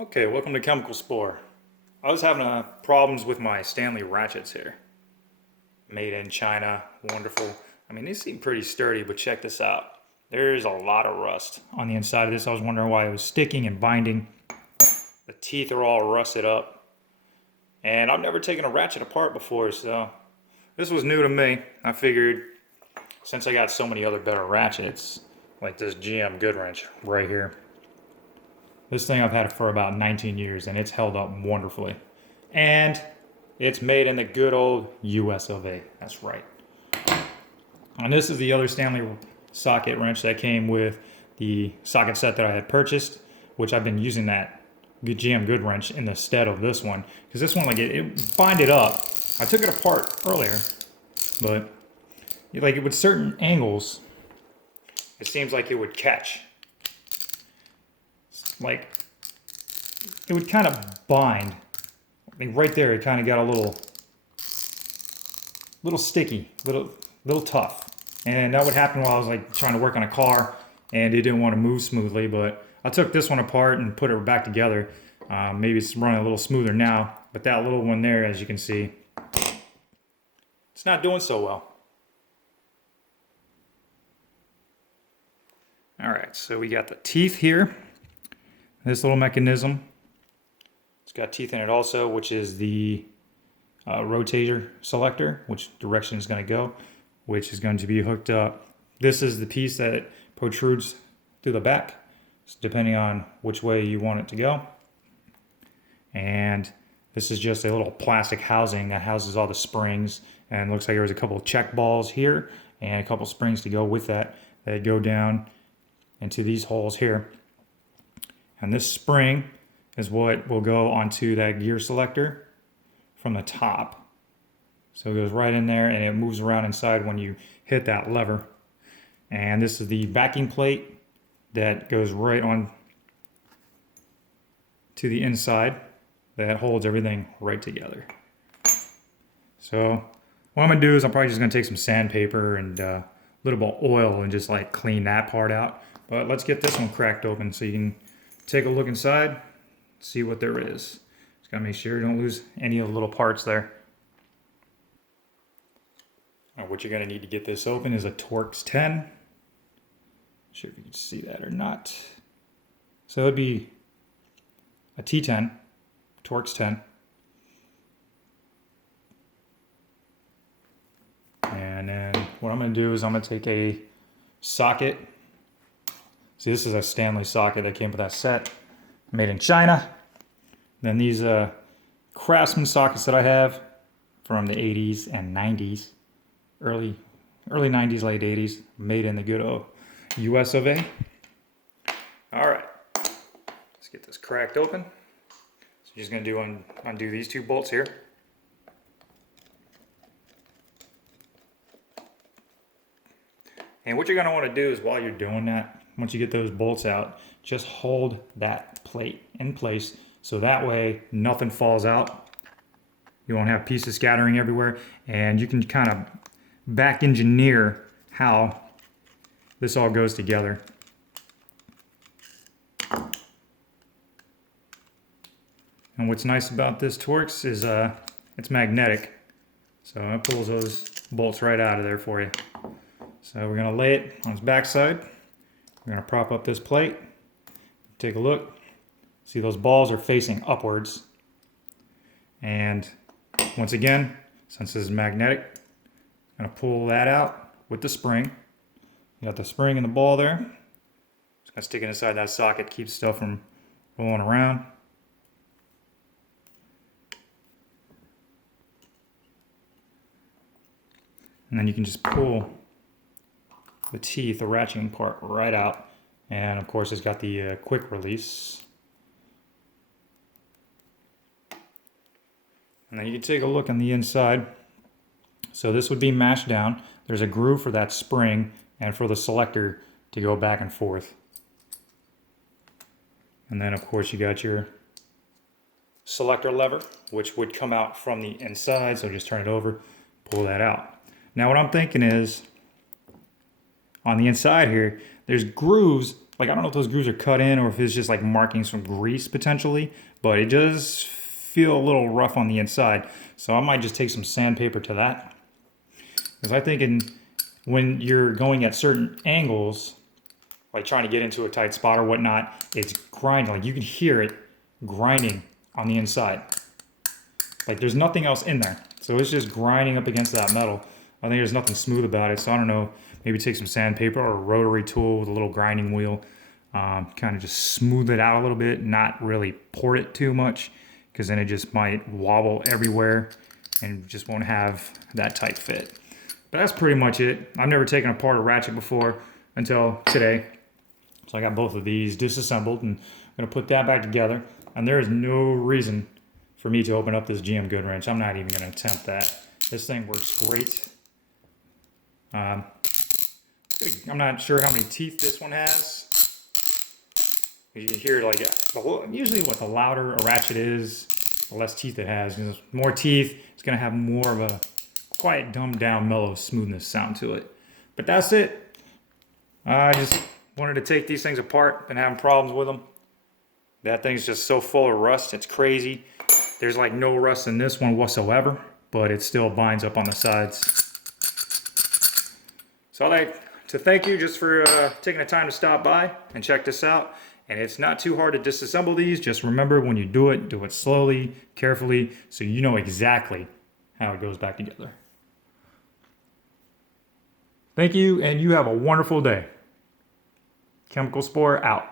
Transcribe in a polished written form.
Okay, welcome to Chemical Spore. I was having problems with my Stanley ratchets here. Made in China, wonderful. I mean, these seem pretty sturdy, but check this out. There's a lot of rust on the inside of this. I was wondering why it was sticking and binding. The teeth are all rusted up. And I've never taken a ratchet apart before, so this was new to me. I figured since I got so many other better ratchets, like this GM good wrench right here, this thing I've had it for about 19 years and it's held up wonderfully. And it's made in the good old US of A. That's right. And this is the other Stanley socket wrench that came with the socket set that I had purchased, which I've been using that GM good wrench in the stead of this one. Because this one, like it binded up. I took it apart earlier, but like with certain angles, it seems like it would catch. Like it would kind of bind. I think right there it kind of got a little sticky, little tough. And that would happen while I was like trying to work on a car and it didn't want to move smoothly, but I took this one apart and put it back together. Maybe it's running a little smoother now, but that little one there, as you can see, it's not doing so well. All right, so we got the teeth here. This little mechanism, it's got teeth in it also, which is the rotator selector, which direction is going to go, which is going to be hooked up. This is the piece that protrudes through the back, depending on which way you want it to go. And this is just a little plastic housing that houses all the springs, and looks like there's a couple of check balls here and a couple springs to go with that go down into these holes here. And this spring is what will go onto that gear selector from the top. So it goes right in there and it moves around inside when you hit that lever. And this is the backing plate that goes right on to the inside that holds everything right together. So what I'm gonna do is I'm probably just gonna take some sandpaper and a little bit of oil and just like clean that part out. But let's get this one cracked open so you can take a look inside, see what there is. Just gotta make sure you don't lose any of the little parts there. What you're gonna need to get this open is a Torx 10. Not sure if you can see that or not. So it would be a T10, Torx 10. And then what I'm gonna do is I'm gonna take a socket. See, this is a Stanley socket that came with that set, made in China. Then these Craftsman sockets that I have from the 80s and 90s, early 90s, late 80s, made in the good old US of A. All right, let's get this cracked open. So you're just gonna undo these two bolts here. And what you're gonna wanna do is while you're doing that, once you get those bolts out, just hold that plate in place so that way nothing falls out. You won't have pieces scattering everywhere, and you can kind of back engineer how this all goes together. And what's nice about this Torx is it's magnetic, so it pulls those bolts right out of there for you. So we're gonna lay it on its backside. We're going to prop up this plate, take a look, see those balls are facing upwards, and once again, since this is magnetic, I'm going to pull that out with the spring. You got the spring and the ball there. Just going to stick it inside that socket, keep stuff from rolling around. And then you can just pull the teeth, the ratcheting part, right out. And of course it's got the quick release. And then you can take a look on the inside. So this would be mashed down. There's a groove for that spring and for the selector to go back and forth. And then of course you got your selector lever, which would come out from the inside. So just turn it over, pull that out. Now what I'm thinking is, on the inside here, there's grooves Like, I don't know if those grooves are cut in or if it's just like markings from grease potentially, but it does feel a little rough on the inside. So I might just take some sandpaper to that. Because I think when you're going at certain angles, like trying to get into a tight spot or whatnot, it's grinding. Like you can hear it grinding on the inside. Like there's nothing else in there. So it's just grinding up against that metal. I think there's nothing smooth about it. So I don't know, maybe take some sandpaper or a rotary tool with a little grinding wheel. Kind of just smooth it out a little bit, not really pour it too much, because then it just might wobble everywhere and just won't have that tight fit. But that's pretty much it. I've never taken apart a ratchet before until today. So I got both of these disassembled and I'm gonna put that back together. And there is no reason for me to open up this GM Good wrench. I'm not even gonna attempt that. This thing works great. I'm not sure how many teeth this one has. You can hear like usually what the louder a ratchet is, the less teeth it has. You know, more teeth, it's gonna have more of a quiet, dumbed down, mellow smoothness sound to it. But that's it. I just wanted to take these things apart. Been having problems with them. That thing's just so full of rust, it's crazy. There's like no rust in this one whatsoever, but it still binds up on the sides. So I'd like to thank you just for taking the time to stop by and check this out. And it's not too hard to disassemble these. Just remember, when you do it slowly, carefully, so you know exactly how it goes back together. Thank you, and you have a wonderful day. Chemical Spore out.